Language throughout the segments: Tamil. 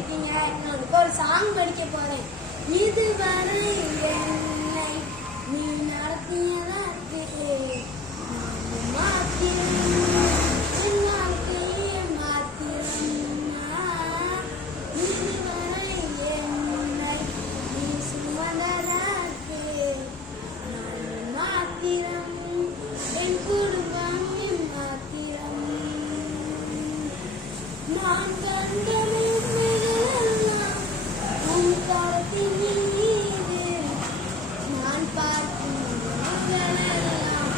இருக்கீங்க? நான் ஒரு சாங் படிக்க போறேன். இதுவரை என்னை நீ நடத்தியதற்கு நான் கண்ட மேன்மைகளெல்லாம் உன் கரத்தின் மீது, நான் பார்க்கும் உறவுகளெல்லாம்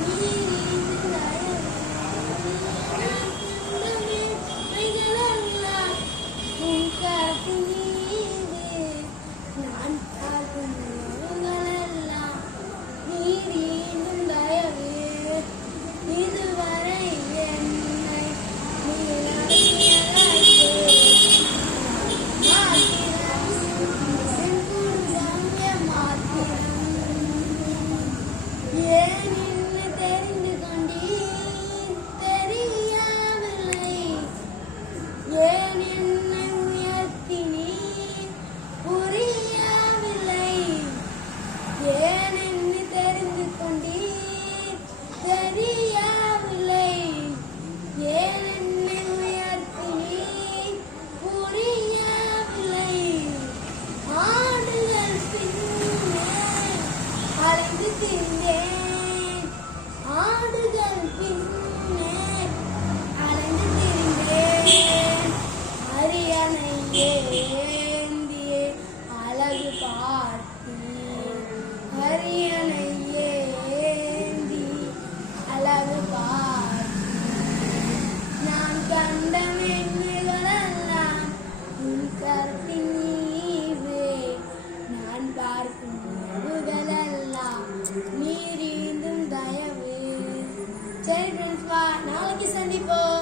நீரின் தயவு. நான் கண்ட மேன்மைகளெல்லாம் உன் கரத்தின் மீது, நான் பார்க்கும் உறவுகளெல்லாம் நீரின் தயவு. இதுவரை என்னை ஆடுகள் பின்னே அலைந்து திரிந்தேன், அரியணை ஏந்தி அழகு பார்த்து, அரியணை ஏந்தி அழகு பார்த்து, நான் கண்ட மேன்மைகளெல்லாம் உன் கரத்தின் நீவே, நான் பார்க்கும் உறவுகளெல்லாம் நீரிந்தும் தயவு. சரி ஃப்ரெண்ட்ஸ், நாளைக்கு சந்திப்போம்.